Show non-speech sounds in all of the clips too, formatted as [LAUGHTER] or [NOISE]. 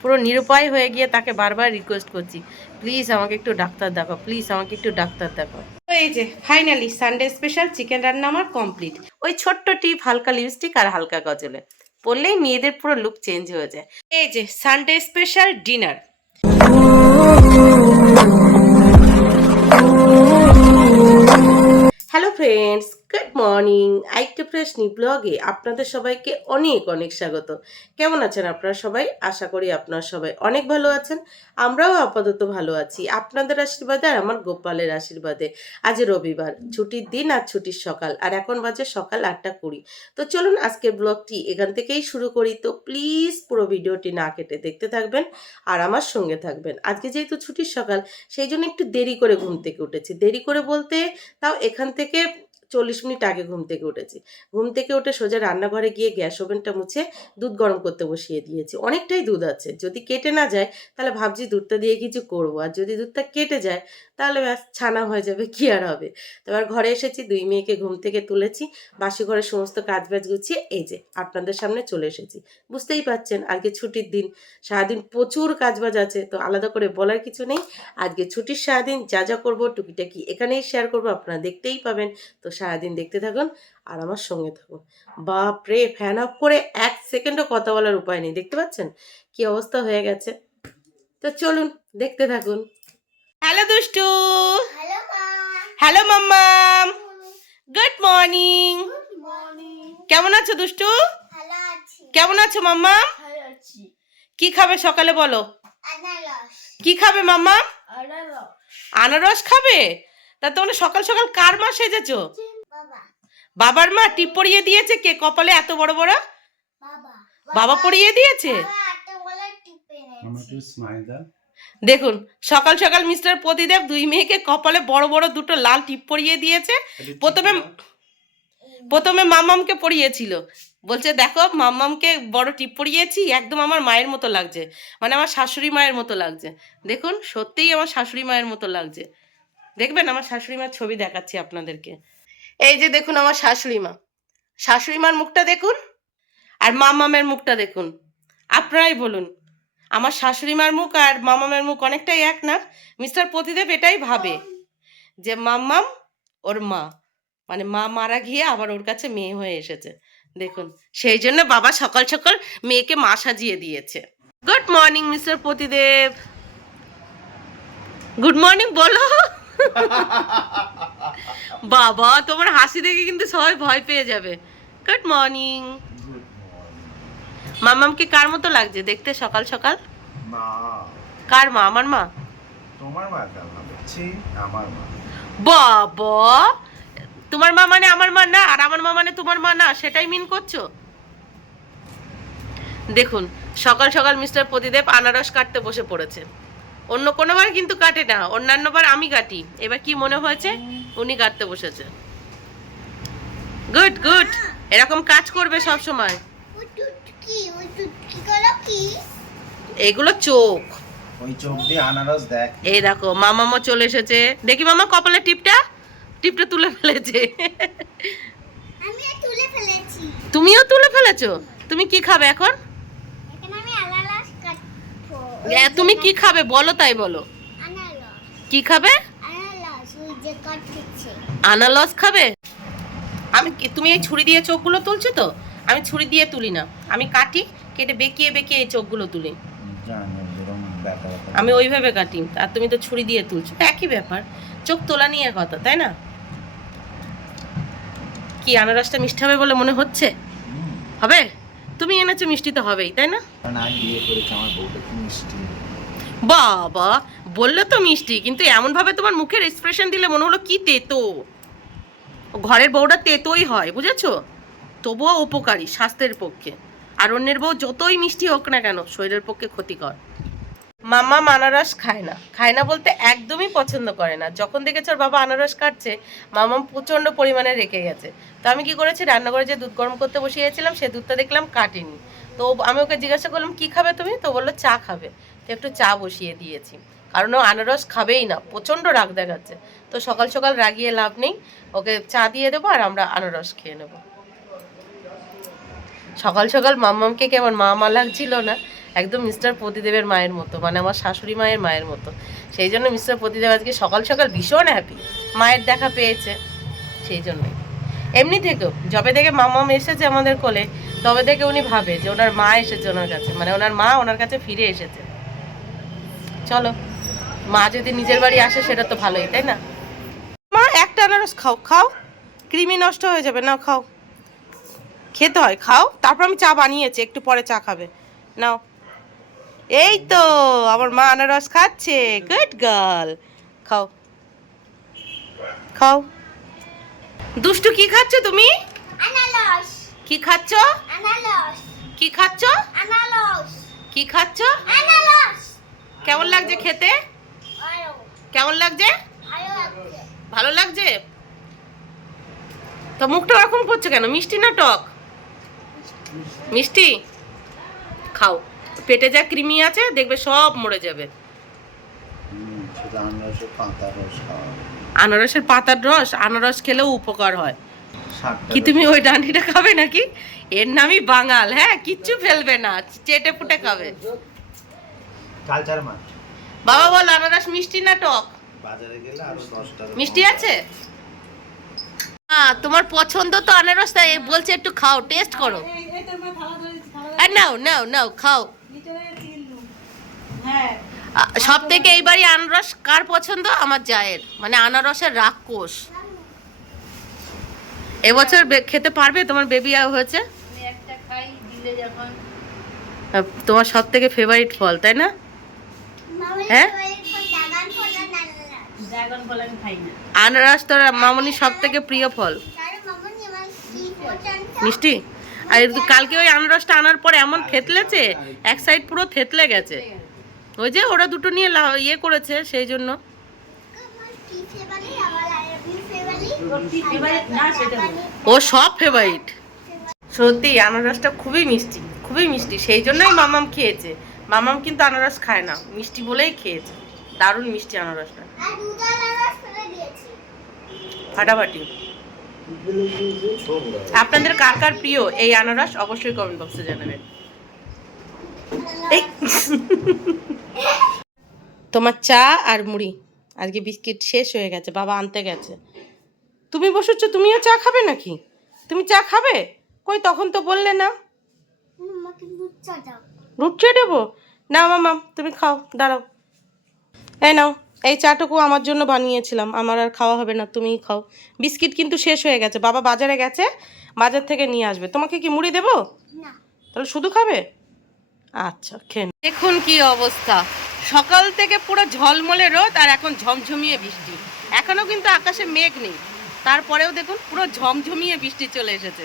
পুরো নিরুপায় হয়ে গিয়ে তাকে বারবার রিকোয়েস্ট করছি। প্লিজ আমাকে একটু ডাক্তার দেখাও প্লিজ আমাকে একটু ডাক্তার দেখাও। তো এই যে ফাইনালি সানডে স্পেশাল চিকেন রান্না আমার কমপ্লিট ওই ছোট্ট টিপ, হালকা লিপস্টিক আর হালকা গজলে। পরলেই মেয়েদের পুরো লুক চেঞ্জ হয়ে যায়। এই যে Sunday special dinner hello friends good morning fresh নি ব্লগে আপনাদের সবাইকে অনেক অনেক স্বাগত কেমন আছেন আপনারা সবাই? আশা করি আপনারা সবাই অনেক ভালো আছেন। আমরাও আপাতত ভালো আছি। আপনাদের আশীর্বাদে আর আমার গোপালের আশীর্বাদে আজ রবিবার, ছুটির দিন আর ছুটির সকাল। আর এখন বাজে সকাল আটটা কুড়ি। তো চলুন আজকের ব্লগটি এখান থেকেই শুরু করি। তো প্লিজ পুরো ভিডিওটি না কেটে দেখতে থাকবেন আর আমার সঙ্গে থাকবেন। আজকে যেহেতু ছুটির সকাল, সেই জন্য একটু দেরি করে ঘুম থেকে উঠেছি। দেরি করে বলতে তাও এখান থেকে চল্লিশ মিনিট আগে ঘুম থেকে উঠেছি। ঘুম থেকে উঠে সোজা রান্নাঘরে গিয়ে গ্যাস ওভেনটা মুছে দুধ গরম করতে বসিয়ে দিয়েছি। অনেকটাই দুধ আছে। যদি কেটে না যায়, তাহলে ভাবছি দুধটা দিয়ে কিছু করব। আর যদি দুধটা কেটে যায় তাহলে ব্যাস ছানা হয়ে যাবে, কি আর হবে? তো ঘরে এসেছি, দুই মেয়েকে ঘুম থেকে তুলেছি, বাসি ঘরে সমস্ত কাজ বাজ গুছিয়ে এই যে আপনাদের সামনে চলে এসেছি। বুঝতেই পাচ্ছেন আজকে ছুটির দিন, সারাদিন প্রচুর কাজ বাজ আছে, তো আলাদা করে বলার কিছু নেই। আজকে ছুটির সারাদিন যা যা করব, টুকিটাকি এখানেই শেয়ার করব, আপনারা দেখতেই পাবেন। তো সারাদিন দেখতে থাকুন আর আমার সঙ্গে থাকুন। বাপ রে ফ্যান অফ করে এক সেকেন্ডও কথা বলার উপায় নেই, দেখতে পাচ্ছেন? কি অবস্থা হয়ে গেছে? তো চলুন, দেখতে থাকুন। হ্যালো দুষ্টু। হ্যালো মা হ্যালো মাম্মাম। গুড মর্নিং গুড মর্নিং কেমন আছো দুষ্টু? ভালো আছি। কেমন আছো মাম্মাম? আছি। কি খাবে সকালে বলো? আনারস। কি খাবে মাম্মাম? আনারস। আনারস খাবে? তা তোমরা সকাল সকাল কার মা সেজেছো? বাবা। বাবার মা টিপ পরিয়ে দিয়েছে কে? কপালে এত বড় বড়? বাবা। বাবা পরিয়ে দিয়েছে? একটু স্মাইল দাও। দেখুন সকাল সকাল মিস্টার প্রতিদেব দুই মেয়েকে কপালে বড় বড় দুটো লাল টিপ পরিয়ে দিয়েছে। প্রথমে প্রথমে মাম্মামকে পরিয়েছিল। বলছে দেখো মাম্মামকে বড় টিপ পরিয়েছি একদম আমার মায়ের মতো লাগছে। মানে আমার শাশুড়ি মায়ের মতো লাগছে। দেখুন সত্যিই আমার শাশুড়ি মায়ের মতো লাগছে। দেখবেন আমার শাশুড়ি মার ছবি দেখাচ্ছি আপনাদেরকে। এই যে দেখুন আমার শাশুড়ি মা। শাশুড়ি মার মুখটা দেখুন আর মামামের মুখটা দেখুন। আপনারাই বলুন আমার শাশুড়ি মার মুখ আর মামামের মুখ অনেকটাই এক না? মিস্টার প্রতিদেব এটাই ভাবে। যে মাম্মাম ওর মা। মানে মা মারা গিয়ে আবার ওর কাছে মেয়ে হয়ে এসেছে। দেখুন সেই জন্য বাবা সকাল সকাল মেয়েকে মা সাজিয়ে দিয়েছে। Good morning mister Pratidev. Good morning বলো। [LAUGHS] বাবা তোমার হাসি দেখে কিন্তু সবাই ভয় পেয়ে যাবে। Good morning. মামামকে কার মতো লাগছে? দেখতে সকাল সকাল? মা। কার মা? আমার মা? তোমার মা কেন হবে ছি আমার মা। বাবা! তোমার মা মানে আমার মা না আর আমার মা মানে তোমার মা না সেটাই মিন করছ? দেখুন সকাল সকাল মিস্টার প্রদীপ আনারস কাটতে বসে পড়েছে। অন্য কোনোবার কিন্তু কাটে না অন্যান্যবার আমি কাটি। এবার কি মনে হয়েছে? উনি কাটতে বসেছে। Good good. এরকম কাজ করবে সব সময় এগুলো চোখ। ওই চোখ দিয়ে আনারস দেখ। এই দেখো মামামা চলে এসেছে। দেখি মামা কপালে টিপটা? টিপটা তুলে ফেলেছে। আমি তুলে ফেলেছি। তুমিও তুলে ফেলেছো? তুমি কি খাবে এখন? এখন আমি আনারস কাটবো। এ, তুমি কি খাবে? বলো তাই বলো। কি খাবে? আনারস আনালস খাবে? আমি তুমি এই ছুরি দিয়ে চোখগুলো তুলছো তো? আমি ছুরি দিয়ে তুলি না। আমি কাটি, কেটে বেঁকিয়ে বেঁকিয়ে এই চোখগুলো তুলি। আমি ওইভাবে কাটি। আর তুমি তো ছুরি দিয়ে তুলছো। একই ব্যাপার। চোখ তোলা নিয়ে কথা, তাই না? কি আনারসটা মিষ্টি হবে বলে মনে হচ্ছে? হবে? তুমি এনেছো মিষ্টি তো হবেই, তাই না? বাবা, বললে তো মিষ্টি, কিন্তু এমন ভাবে তোমার মুখের এক্সপ্রেশন দিলে মনে হলো কি তেতো। ঘরের বউটা তেতোই হয়, বুঝেছ? তবুও উপকারী, স্বাস্থ্যের পক্ষে। আর অন্যের বউ যতই মিষ্টি হোক না কেন, শরীরের পক্ষে ক্ষতিকর। মামা আনারস খায় না। খায় না বলতে একদমই পছন্দ করে না। যখন দেখেছে ওর বাবা আনারস কাটছে মামা প্রচণ্ড পরিমাণে রেখে গেছে। তো আমি কি করেছি, রান্নাঘরে যে দুধ গরম করতে বসিয়েছিলাম, সে দুধটা দেখলাম কাটেনি। তো আমি ওকে জিজ্ঞাসা করলাম, কি খাবে তুমি? তো বলল, চা খাবে। তো একটু চা বসিয়ে দিয়েছি। কারণ ও আনারস খাবেই না, প্রচণ্ড রাগ দেখাচ্ছে। তো সকাল সকাল রাগিয়ে লাভ নেই। ওকে চা দিয়ে দেবো আর আমরা আনারস খেয়ে নেব। সকাল সকাল মাম্মামকে কেমন মা মা লাগছিল না? একদম মিস্টার প্রতিদেবের মায়ের মতো মানে আমার শাশুড়ি মায়ের মায়ের মতো। সেই জন্য মিস্টার প্রতিদেব আজকে সকাল সকাল ভীষণ হ্যাপি মায়ের দেখা পেয়েছে, সেই জন্যই। এমনি থেকেও, যবে থেকে মামাম এসেছে আমাদের কোলে, তবে থেকে উনি ভাবে যে ওনার মা এসেছে ওনার কাছে মানে ওনার মা ওনার কাছে ফিরে এসেছে। চলো, মা যদি নিজের বাড়ি আসে সেটা তো ভালোই, তাই না? মা, একটা আনারস খাও খাও। কৃমি নষ্ট হয়ে যাবে, না, খাও। খেতে হয় খাও। তারপর আমি চা বানিয়েছি একটু পরে চা খাবে। নাও। এই তো আমার মা আনারস খাচ্ছে। গুড গার্ল খাও। খাও। দুষ্টু কি খাচ্ছ তুমি? আনারস। কি খাচ্ছ? আনারস। কি খাচ্ছ? আনারস। কি খাচ্ছ? আনারস। কেমন লাগছে খেতে? কেমন লাগছে। ভালো লাগছে? তো মুখটা ওরকম করছে কেন? মিষ্টি না টক? মিষ্টি? খাও। পেটে যা কৃমি আছে দেখবে সব মরে যাবে। আনারসের পাতার রস আনারস খেলেও উপকার হয়। কি তুমি ওই ডান্ডিটা খাবে নাকি? এর নামই বাঙাল হ্যাঁ? কিচ্ছু ফেলবে না চেটে ফুটে খাবে। বাবা বল আনারস মিষ্টি না টক? বাজারে গেলে আরও মিষ্টি আছে? হ্যাঁ তোমার পছন্দ তো আনারস তাই বলছে একটু খাও টেস্ট করো। আর নাও নাও নাও খাও। সব থেকে এইবারই আনারস কার পছন্দ? আমার জায়ের মানে আনারসের রাক্ষস। এবছর বে- খেতে পারবে? তোমার বেবি হয়েছে? তোমার সব থেকে ফেভারিট ফল তাই না? হ্যাঁ? আনারস আনারস তোর মামনি সব থেকে প্রিয় ফল? মিষ্টি? আর কালকে ওই আনারসটা আনার পর এমন থেতলেছে এক সাইড পুরো থেতলে গেছে। ওই যে ওরা দুটো নিয়ে লা- ইয়ে করেছে সেই জন্য। ও সব ফেভারিট সত্যি আনারসটা খুবই মিষ্টি খুবই মিষ্টি। সেই জন্যই মামাম খেয়েছে। মামাম কিন্তু আনারস খায় না মিষ্টি বলেই খেয়েছে। দারুণ মিষ্টি আনারসটা ফাটাফাটি। আপনাদের কার কার প্রিয় এই আনারস অবশ্যই কমেন্ট বক্সে জানাবেন। তোমার চা আর মুড়ি। আজকে বিস্কিট শেষ হয়ে গেছে বাবা আনতে গেছে। তুমি বসেছো তুমিও চা খাবে নাকি? তুমি চা খাবে? কই তখন তো বললে না। দুধ চা দেবো? না মামা তুমি খাও দাঁড়াও। এই নাও এই চাটুকু আমার জন্য বানিয়েছিলাম আমার আর খাওয়া হবে না তুমিই খাও। বিস্কিট কিন্তু শেষ হয়ে গেছে বাবা বাজারে গেছে বাজার থেকে নিয়ে আসবে। তোমাকে কি মুড়ি দেবো? তাহলে শুধু খাবে? আচ্ছা খেন দেখুন কি অবস্থা। সকাল থেকে পুরো ঝলমলে রোদ আর এখন ঝমঝমিয়ে বৃষ্টি। এখনও কিন্তু আকাশে মেঘ নেই। তারপরেও দেখুন পুরো ঝমঝমিয়ে বৃষ্টি চলে এসেছে।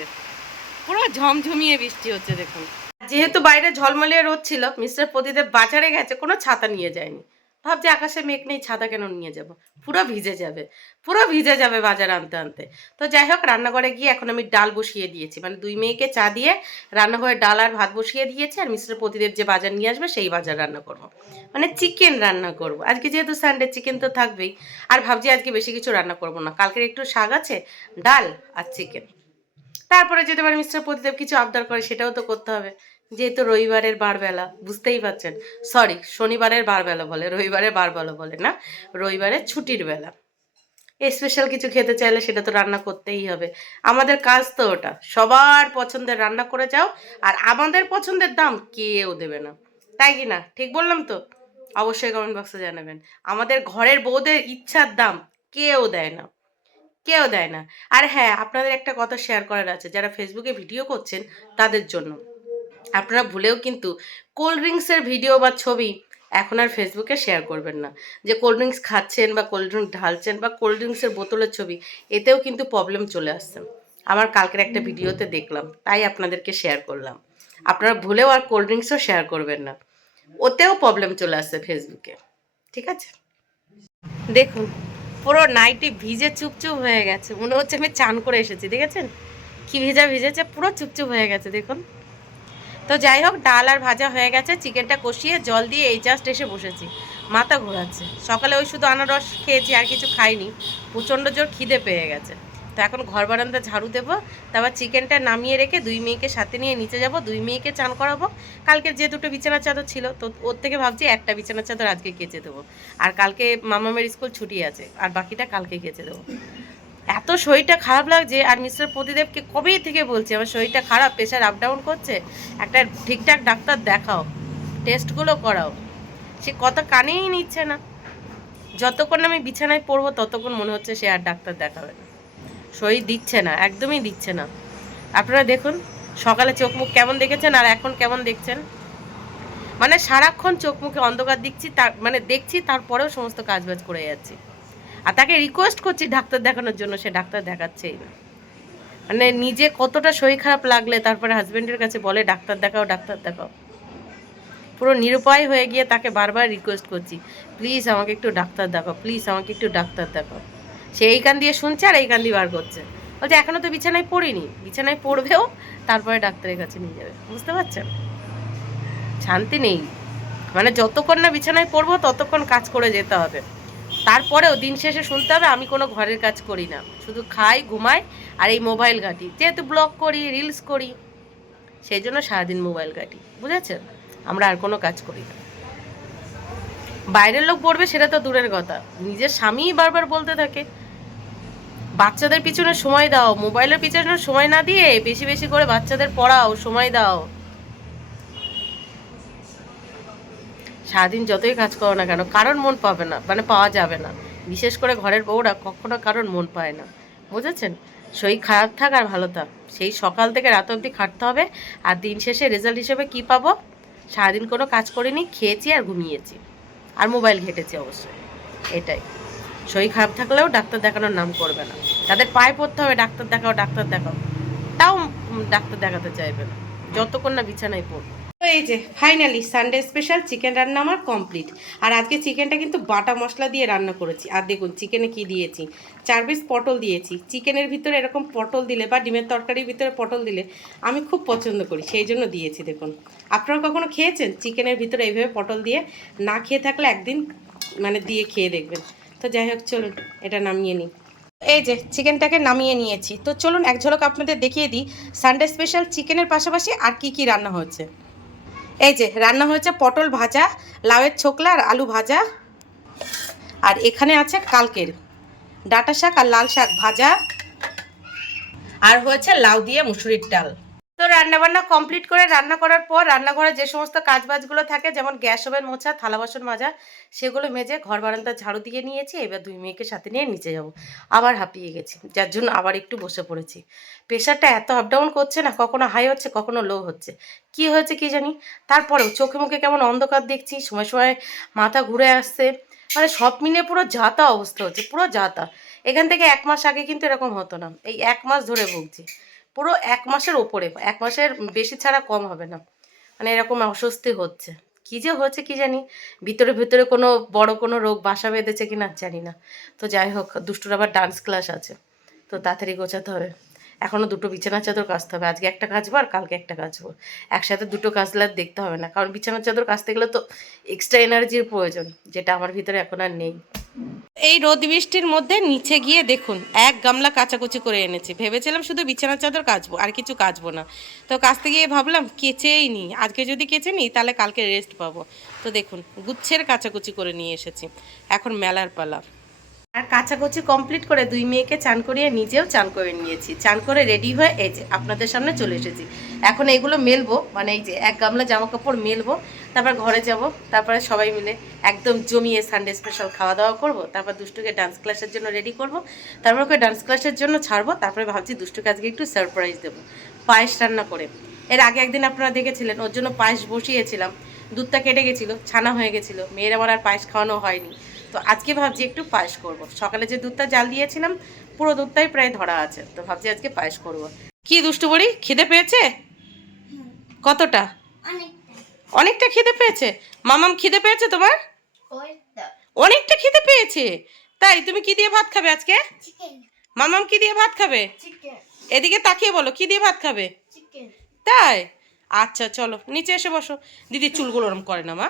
পুরো ঝমঝমিয়ে বৃষ্টি হচ্ছে দেখুন। যেহেতু বাইরে ঝলমলে রোদ ছিল মিস্টার প্রদীপ বাজারে গেছে কোনো ছাতা নিয়ে যায়নি। ভাবছে আকাশে মেঘ নেই, ছাতা কেন নিয়ে যাব? পুরো ভিজে যাবে, পুরো ভিজে যাবে বাজার আনতে আনতে। তো যাই হোক, রান্নাঘরে গিয়ে এখন আমি ডাল বসিয়ে দিয়েছি। মানে দুই মেয়েকে চা দিয়ে রান্নাঘরে ডাল আর ভাত বসিয়ে দিয়েছি আর মিস্টার প্রতিদেব যে বাজার নিয়ে আসবে সেই বাজার রান্না করব। মানে চিকেন রান্না করব। আজকে যেহেতু সানডে চিকেন তো থাকবেই। আর ভাবছি আজকে বেশি কিছু রান্না করব না। কালকের একটু শাক আছে, ডাল আর চিকেন। তারপরে যদি আমার মিস্টার প্রতিদেব কিছু আবদার করে, সেটাও তো করতে হবে। যেহেতু রবিবারের বারবেলা, বুঝতেই পারছেন? সরি শনিবারের বারবেলা বলে রবিবারের বারবেলা বলে না, রবিবারের ছুটির বেলা। স্পেশাল কিছু খেতে চাইলে সেটা তো রান্না করতেই হবে। আমাদের কাজ তো ওটা, সবার পছন্দের রান্না করে যাও, আর আমাদের পছন্দের দাম কেউ দেবে না। তাই কি না? ঠিক বললাম তো? অবশ্যই কমেন্ট বক্সে জানাবেন। আমাদের ঘরের বউদের ইচ্ছার দাম কেউ দেয় না। কেউ দেয় না। আর হ্যাঁ আপনাদের একটা কথা শেয়ার করার আছে। যারা ফেসবুকে ভিডিও করছেন, তাদের জন্য। আপনারা ভুলেও কিন্তু কোল্ড ড্রিঙ্কসের ভিডিও বা ছবি এখন আর ফেসবুকে শেয়ার করবেন না। যে কোল্ড ড্রিঙ্কস খাচ্ছেন বা কোল্ড ড্রিঙ্ক ঢালছেন বা কোল্ড ড্রিঙ্কসের বোতলের ছবি, এতেও কিন্তু প্রবলেম চলে আসছে। আমার কালকের একটা ভিডিওতে দেখলাম, তাই আপনাদেরকে শেয়ার করলাম। আপনারা ভুলেও আর কোল্ড ড্রিঙ্কসও শেয়ার করবেন না। ওতেও প্রবলেম চলে আসছে ফেসবুকে ঠিক আছে? দেখুন, পুরো নাইটি ভিজে চুপচুপ হয়ে গেছে। মনে হচ্ছে আমি চান করে এসেছি, দেখেছেন? কি ভিজা ভিজেছে, পুরো চুপচুপ হয়ে গেছে, দেখুন। তো যাই হোক, ডাল আর ভাজা হয়ে গেছে। চিকেনটা কষিয়ে জল দিয়ে এই জাস্ট এসে বসেছি। মাথা ঘোরাচ্ছে। সকালে ওই শুধু আনারস খেয়েছি, আর কিছু খাইনি। প্রচণ্ড জোর খিদে পেয়ে গেছে। তো এখন ঘর বারান্দা ঝাড়ু দেবো। তারপর চিকেনটা নামিয়ে রেখে দুই মেয়েকে সাথে নিয়ে নিচে যাব। দুই মেয়েকে চান করাবো। কালকে যে দুটো বিছানার চাদর ছিল, তো ওর থেকে ভাবছি একটা বিছানার চাদর আজকে কেচে দেবো। আর কালকে মামামের স্কুল ছুটি আছে, আর বাকিটা কালকে কেচে দেবো। এত শরীরটা খারাপ লাগছে, আর মিস্টার প্রদীদেবকে কবে থেকে বলছি আমার শরীরটা খারাপ প্রেশার আপ ডাউন করছে? একটা ঠিকঠাক ডাক্তার দেখাও টেস্টগুলো করাও। সে কথা কানেই নিচ্ছে না। যতক্ষণ আমি বিছানায় পড়ব, ততক্ষণ মনে হচ্ছে সে আর ডাক্তার দেখাবে না। শরীর দিচ্ছে না, একদমই দিচ্ছে না। আপনারা দেখুন, সকালে চোখ মুখ কেমন দেখেছেন, আর এখন কেমন দেখছেন? মানে সারাক্ষণ চোখ মুখে অন্ধকার দেখছি, তার মানে দেখছি, তারপরেও সমস্ত কাজবাজ করে যাচ্ছি। আর তাকে রিকোয়েস্ট করছি ডাক্তার দেখানোর জন্য, সে ডাক্তার দেখাচ্ছেই না। মানে নিজে কতটা শরীর খারাপ লাগলে তারপরে হাজব্যান্ডের কাছে বলে, ডাক্তার দেখাও ডাক্তার দেখাও। পুরো নিরুপায় হয়ে গিয়ে তাকে বারবার রিকোয়েস্ট করছি প্লিজ আমাকে একটু ডাক্তার দেখাও প্লিজ আমাকে একটু ডাক্তার দেখাও। সে এই কান দিয়ে শুনছে আর এই কান দিয়ে বার করছে। বলছে, এখনও তো বিছানায় পড়িনি। বিছানায় পড়বেও, তারপরে ডাক্তারের কাছে নিয়ে যাবে। বুঝতে পারছেন? শান্তি নেই। মানে যতক্ষণ না বিছানায় পড়ব, ততক্ষণ কাজ করে যেতে হবে। তারপরেও দিন শেষে শুনতে হবে, আমি কোনো ঘরের কাজ করি না। শুধু খাই, ঘুমাই আর এই মোবাইল ঘাঁটি। যেহেতু ব্লগ করি রিলস করি, সেই জন্য সারাদিন মোবাইল ঘাঁটি, বুঝেছেন? আমরা আর কোনো কাজ করি না। বাইরের লোক পড়বে সেটা তো দূরের কথা। নিজের স্বামীই বারবার বলতে থাকে। বাচ্চাদের পিছনে সময় দাও, মোবাইলের পিছনে সময় না দিয়ে বেশি বেশি করে বাচ্চাদের পড়াও, সময় দাও। সারাদিন যতই কাজ করো না কেন কারণ মন পাবে না মানে পাওয়া যাবে না। বিশেষ করে ঘরের বউরা কখনো কারণ মন পায় না, বুঝেছেন? শরীর খারাপ থাক আর ভালো থাক, সেই সকাল থেকে রাত অবধি খাটতে হবে আর দিন শেষে রেজাল্ট হিসেবে কি পাবো? সারাদিন কোনো কাজ করিনি, খেয়েছি আর ঘুমিয়েছি, আর মোবাইল ঘেটেছি অবশ্যই এটাই। শরীর খারাপ থাকলেও ডাক্তার দেখানোর নাম করবে না, তাদের পায়ে পড়তে হবে, ডাক্তার দেখাও ডাক্তার দেখাও, তাও ডাক্তার দেখাতে চাইবে না, যতক্ষণ না বিছানায় পড়বে। তো এই যে ফাইনালি সানডে স্পেশাল চিকেন রান্না আমার কমপ্লিট আর আজকে চিকেনটা কিন্তু বাটা মশলা দিয়ে রান্না করেছি। আর দেখুন চিকেনে কি দিয়েছি? চার পিস পটল দিয়েছি। চিকেনের ভিতরে এরকম পটল দিলে বা ডিমের তরকারির ভিতরে পটল দিলে আমি খুব পছন্দ করি। সেই জন্য দিয়েছি, দেখুন। আপনারা কখনো খেয়েছেন চিকেনের ভিতরে এইভাবে পটল দিয়ে? না খেয়ে থাকলে একদিন মানে দিয়ে খেয়ে দেখবেন। তো যাই হোক, চলুন, এটা নামিয়ে নিই। এই যে চিকেনটাকে নামিয়ে নিয়েছি। তো চলুন, এক ঝলক আপনাদের দেখিয়ে দিই। সানডে স্পেশাল চিকেনের পাশাপাশি আর কি কি রান্না হচ্ছে? এই যে, রান্না হয়েছে পটল ভাজা, লাউয়ের ছোকলা আর আলু ভাজা। আর এখানে আছে কালকের ডাটা শাক আর লাল শাক ভাজা। আর হয়েছে লাউ দিয়ে মুসুরির ডাল। তো রান্না বান্না কমপ্লিট করে রান্না করার পর রান্নাঘরে যে সমস্ত কাজ কাজবাজগুলো থাকে, যেমন গ্যাস ওভেন মোছা, থালা বাসন মাজা, সেগুলো মেজে ঘর বারান্দা ঝাড়ু দিয়ে নিয়েছি, এবার দুই মেয়েকে সাথে নিয়ে নিচে যাব। আবার হাঁপিয়ে গেছি, যার জন্য আবার একটু বসে পড়েছি। প্রেশারটা এত আপ ডাউন করছে না, কখনো হাই হচ্ছে, কখনো লো হচ্ছে। কি হয়েছে কি জানি? তারপরেও চোখে মুখে কেমন অন্ধকার দেখছি, সময় সময় মাথা ঘুরে আসছে। মানে সব মিলিয়ে পুরো যাতা অবস্থা হচ্ছে, পুরো যাতা। এখান থেকে এক মাস আগে কিন্তু এরকম হতো না, এই এক মাস ধরে ভুগছি। পুরো এক মাসের ওপরে, এক মাসের বেশি ছাড়া কম হবে না। মানে এরকম অস্বস্তি হচ্ছে। কী যে হচ্ছে কি জানি? ভিতরে ভিতরে কোনো বড় কোনো রোগ বাসা বেঁধেছে কি না জানি না। তো যাই হোক, দুষ্টুর আবার ডান্স ক্লাস আছে। তো তাড়াতাড়ি গোছাতে হবে। এখনও দুটো বিছানার চাদর কাচতে হবে। আজকে একটা কাচবো আর কালকে একটা কাচবো। একসাথে দুটো কাচলে আর দেখতে হবে না। কারণ বিছানার চাদর কাচতে গেলে তো এক্সট্রা এনার্জির প্রয়োজন, যেটা আমার ভিতরে এখন আর নেই। এই রোদ বৃষ্টির মধ্যে নিচে গিয়ে দেখুন, এক গামলা কাচাকুচি করে এনেছি। ভেবেছিলাম শুধু বিছানার চাদর কাচবো, আর কিছু কাচবো না। তো কাচতে গিয়ে ভাবলাম, কেচেই নি। আজকে যদি কেচে নিই তাহলে কালকে রেস্ট পাবো। তো দেখুন, গুচ্ছের কাচাকুচি করে নিয়ে এসেছি। এখন মেলার পালা। আর কাচাকুচি কমপ্লিট করে দুই মেয়েকে চান করিয়ে নিজেও চান করে নিয়েছি। চান করে রেডি হয়ে এই যে আপনাদের সামনে চলে এসেছি। এখন এইগুলো মেলবো মানে এই যে এক গামলা জামা কাপড় মেলবো, তারপর ঘরে যাব, তারপরে সবাই মিলে একদম জমিয়ে সানডে স্পেশাল খাওয়া দাওয়া করব, তারপর দুষ্টুকে ডান্স ক্লাসের জন্য রেডি করব, তারপর ওকে ডান্স ক্লাসের জন্য ছাড়বো, তারপরে ভাবছি দুষ্টুকে আজকে একটু সারপ্রাইজ দেবো। পায়েস রান্না করে। এর আগে একদিন আপনারা দেখেছিলেন, ওর জন্য পায়েস বসিয়েছিলাম, দুধটা কেটে গেছিল, ছানা হয়ে গেছিল, মেয়ের আমার আর পায়েস খাওয়ানো হয়নি। তো আজকে ভাবছি একটু পায়েস করব। সকালে যে দুধটা জাল দিয়েছিলাম পুরো দুধটাই প্রায় ধরা আছে। তো ভাবছি আজকে পায়েস করব। কি দুষ্টু বড়ি? খিদে পেয়েছে? কতটা? অনেকটা। অনেকটা খিদে পেয়েছে? মামাম খিদে পেয়েছে তোমার? অনেকটা খিদে পেয়েছে। তাই তুমি কি দিয়ে ভাত খাবে আজকে? মামাম কি দিয়ে ভাত খাবে? এদিকে তাকিয়ে বলো কি দিয়ে ভাত খাবে? তাই? আচ্ছা চলো নিচে এসে বসো। দিদি চুলগুলো ওরম করে না মা।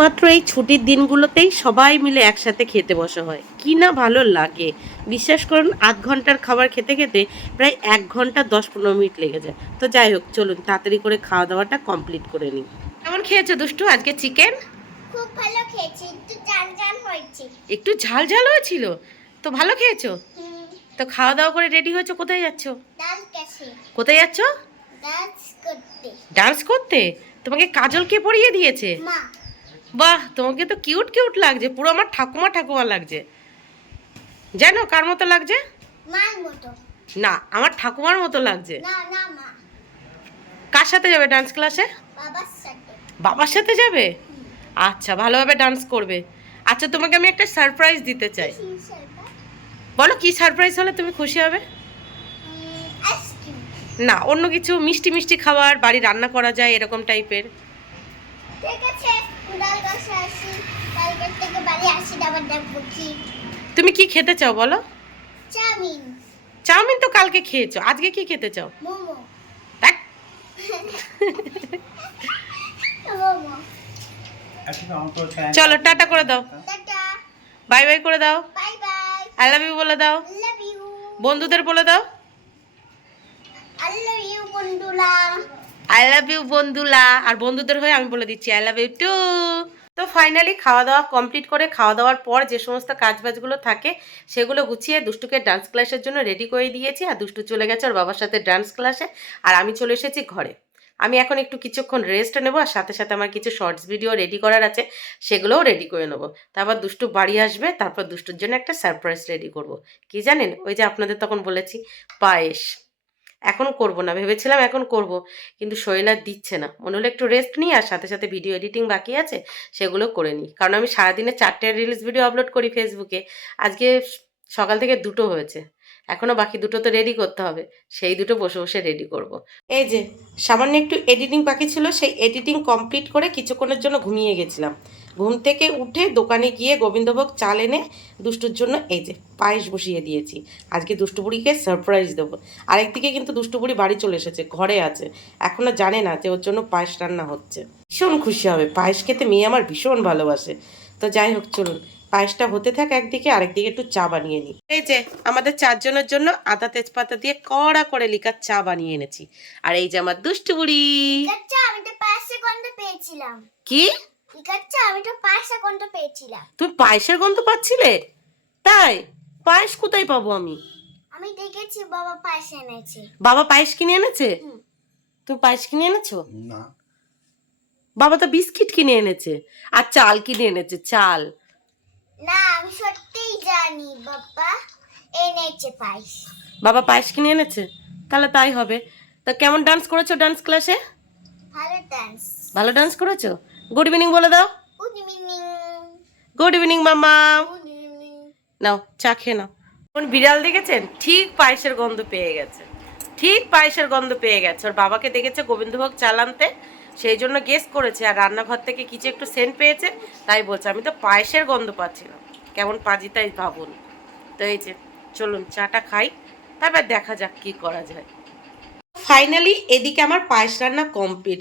মাত্র এই ছুটির দিনগুলোতেই সবাই মিলে একসাথে খেতে বসা হয়। কি না ভালো লাগে। বিশ্বাস করুন আধ ঘণ্টার খাবার খেতে খেতে প্রায় এক ঘণ্টা দশ পনেরো মিনিট লেগে যায়। তো যাই হোক চলুন তাড়াতাড়ি করে খাওয়া দাওয়াটা কমপ্লিট করে নিই। কেমন খেয়েছো দুষ্টু আজকে চিকেন? খুব ভালো খেয়েছি একটু জান জান হয়েছে। একটু ঝাল ঝাল হয়েছিল? তো ভালো খেয়েছো? হুম। তো খাওয়া দাওয়া করে রেডি হয়েছো কোথায় যাচ্ছো? কোথায় যাচ্ছো? ডান্স করতে। ডান্স করতে? তোমাকে কাজল কে পরিয়ে দিয়েছে? মা। বাহ তোমাকে তো কিউট কিউট লাগছে। পুরো আমার ঠাকুমা ঠাকুমা লাগছে। জানো কার মতো লাগছে? মার মতো। না আমার ঠাকুমার মতো লাগছে। না না মা। কার সাথে যাবে ডান্স ক্লাসে বাবার সাথে। বাবার সাথে যাবে? আচ্ছা ভালোভাবে ডান্স করবে। আচ্ছা তোমাকে আমি একটা সারপ্রাইজ দিতে চাই। বলো কি সারপ্রাইজ হলে তুমি খুশি হবে? না অন্য কিছু মিষ্টি মিষ্টি খাবার বাড়ি রান্না করা যায় এরকম টাইপের। তুমি কি খেতে চাও বলো? চাউমিন। তো কালকে খেয়েছো আজকে কি খেতে চাও? চলো টাটা করে দাও। বাই বাই করে দাও। আই লাভ ইউ বলে দাও। বন্ধুদের বলে দাও। আই লাভ ইউ বন্ধুলা আর বন্ধুদের হয়ে আমি বলে দিচ্ছি আই লাভ ইউ টু তো ফাইনালি খাওয়া দাওয়া কমপ্লিট করে খাওয়া দাওয়ার পর যে সমস্ত কাজবাজগুলো থাকে, সেগুলো গুছিয়ে দুষ্টুকে ডান্স ক্লাসের জন্য রেডি করে দিয়েছি আর দুষ্টু চলে গেছে ওর বাবার সাথে ডান্স ক্লাসে আর আমি চলে এসেছি ঘরে। আমি এখন একটু কিছুক্ষণ রেস্ট নেব আর সাথে সাথে আমার কিছু শর্টস ভিডিও রেডি করার আছে, সেগুলোও রেডি করে নেব। তারপর দুষ্টু বাড়ি আসবে, তারপর দুষ্টুর জন্য একটা সারপ্রাইজ রেডি করব। কি জানেন? ওই যে আপনাদের তখন বলেছি, পায়েস। এখন করব না, ভেবেছিলাম এখন করব, কিন্তু শরীর আর দিচ্ছে না। মনে হলো একটু রেস্ট নিই আর সাথে সাথে ভিডিও এডিটিং বাকি আছে, সেগুলো করে নিই। কারণ আমি সারাদিনে চারটে রিলস ভিডিও আপলোড করি ফেসবুকে আজকে সকাল থেকে দুটো হয়েছে এখনও বাকি দুটো তো রেডি করতে হবে, সেই দুটো বসে বসে রেডি করব। এই যে, সামান্য একটু এডিটিং বাকি ছিল, সেই এডিটিং কমপ্লিট করে কিছুক্ষণের জন্য ঘুমিয়ে গেছিলাম। ঘুম থেকে উঠে দোকানে গিয়ে গোবিন্দভোগ চাল এনে দুষ্টুর জন্য এই যে পায়েস বসিয়ে দিয়েছি। আজকে দুষ্টুবুড়িকে সারপ্রাইজ দেবো। আরেকদিকে কিন্তু দুষ্টুবুড়ি বাড়ি চলে এসেছে ঘরে আছে। এখনও জানে না যে ওর জন্য পায়েস রান্না হচ্ছে। ভীষণ খুশি হবে পায়েস খেতে মেয়ে আমার ভীষণ ভালোবাসে। তো যাই হোক চলুন পায়েসটা হতে থাক একদিকে আরেকদিকে একটু চা বানিয়ে নিই। এই যে আমাদের চারজনের জন্য আদা তেজপাতা দিয়ে কড়া করে লিকার চা বানিয়ে এনেছি। আর এই যে আমার দুষ্টু বুড়ি। আচ্ছা আমি তো পায়েসের গন্ধ পেয়েছিলাম কি আচ্ছা আমি তো পায়েসের গন্ধ পেয়েছিলাম। তুমি পায়েসের গন্ধ পাচ্ছিলে? তাই পায়েস কোথায় পাবো আমি? আমি দেখেছি বাবা পায়েস এনেছে। বাবা পায়েস কিনে এনেছে। তুমি পায়েস কিনে এনেছো? না। বাবা তো বিস্কিট কিনে এনেছে আর চাল কিনে এনেছে চাল। না আমি সত্যিই জানি বাবা এনেছে পায়েস। বাবা পায়েস কিনে এনেছে? তাহলে তাই হবে। তা কেমন ডান্স করেছ ডান্স ক্লাসে ভালো ডান্স ভালো ডান্স করেছ? গুড ইভিনিং বলে দাও। গুড ইভিনিং মামা নাও চা খেয়ে নাও। কোন বিড়াল দেখেছেন? ঠিক পায়েসের গন্ধ পেয়ে গেছে। ঠিক পায়েসের গন্ধ পেয়ে গেছে। ওর বাবাকে দেখেছে গোবিন্দভোগ চাল আনতে। সেই জন্য গেস করেছে। আর রান্নাঘর থেকে কিছু একটু সেন্ট পেয়েছে। তাই বলছে আমি তো পায়েসের গন্ধ পাচ্ছিলাম। কেমন পাজি তাই ভাবুন। তো এই যে চলুন চাটা খাই। তারপর দেখা যাক কি করা যায়। ফাইনালি এদিকে আমার পায়েস রান্না কমপ্লিট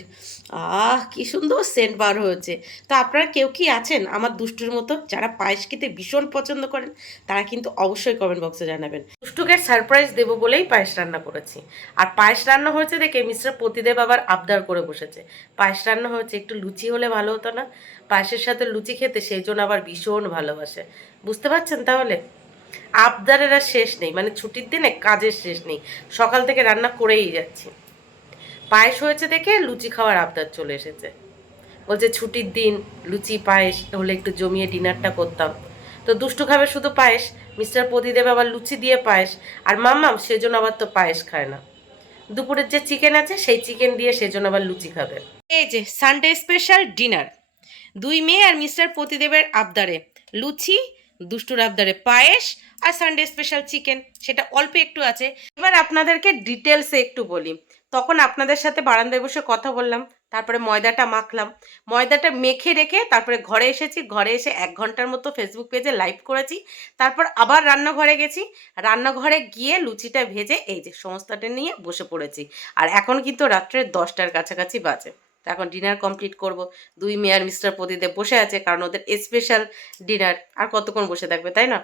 আহ, কি সুন্দর সেন্ট বার হয়েছে। তো আপনারা কেউ কি আছেন? আমার দুষ্টুর মতো যারা পায়েস খেতে ভীষণ পছন্দ করেন, তারা কিন্তু অবশ্যই কমেন্ট বক্সে জানাবেন। দুষ্টুকে সারপ্রাইজ দেবো বলেই পায়েস রান্না করেছি। আর পায়েস রান্না হয়েছে দেখে মিস্টার প্রতিদেব আবার আবদার করে বসেছে। পায়েস রান্না হয়েছে একটু লুচি হলে ভালো হতো না। পায়েসের সাথে লুচি খেতে সেই জন্য আবার ভীষণ ভালোবাসে। বুঝতে পারছেন তাহলে? আবদারের আর শেষ নেই মানে ছুটির দিনে কাজের শেষ নেই। সকাল থেকে রান্না করেই যাচ্ছি। পায়েস হয়েছে দেখে লুচি খাওয়ার আবদার চলে এসেছে। বলছে, ছুটির দিন লুচি, পায়েস, হলে একটু জমিয়ে ডিনারটা করতাম। তো দুষ্টু খাবে শুধু পায়েস, মিস্টার প্রদীদেব আবার লুচি দিয়ে পায়েস, আর মাম্মাম সেজন্য আবার তো পায়েস খায় না। দুপুরের যে চিকেন আছে, সেই চিকেন দিয়ে সেজন্য আবার লুচি খাবে। এই যে সানডে স্পেশাল ডিনার দুই মেয়ে আর মিস্টার প্রতিদেবের আবদারে। লুচি দুষ্টুর আবদারে পায়েস আর সানডে স্পেশাল চিকেন সেটা অল্প একটু আছে। এবার আপনাদেরকে ডিটেলসে একটু বলি। তখন আপনাদের সাথে বারান্দায় বসে কথা বললাম, তারপরে ময়দাটা মাখলাম। ময়দাটা মেখে রেখে তারপরে ঘরে এসেছি, ঘরে এসে এক ঘণ্টার মতো ফেসবুক পেজে লাইভ করেছি। তারপর আবার রান্নাঘরে গেছি। রান্নাঘরে গিয়ে লুচিটা ভেজে এই যে সমস্তটা নিয়ে বসে পড়েছি। আর এখন কিন্তু রাত্রে দশটার কাছাকাছি বাজে। তো এখন ডিনার কমপ্লিট করব। দুই মেয়ার মিস্টার প্রদীপদেব বসে আছে, কারণ ওদের স্পেশাল ডিনার আর কতক্ষণ বসে থাকবে, তাই না?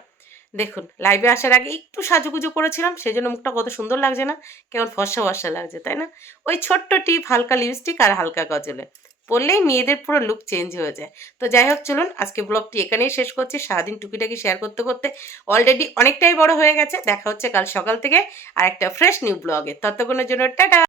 দেখুন লাইভে আসার আগে একটু সাজুগুজু করেছিলাম সেই জন্য মুখটা কত সুন্দর লাগছে না? কেমন ফর্সা ফর্সা লাগছে, তাই না? ওই ছোট্ট টিপ, হালকা লিপস্টিক আর হালকা গজলে। পড়লেই মেয়েদের পুরো লুক চেঞ্জ হয়ে যায়। তো যাই হোক, চলুন, আজকে ব্লগটি এখানেই শেষ করছি। সারাদিন টুকিটাকি শেয়ার করতে করতে অলরেডি অনেকটাই বড় হয়ে গেছে। দেখা হচ্ছে কাল সকাল থেকে, আর একটা ফ্রেশ নিউ ব্লগে ততক্ষণের জন্য, টাটা!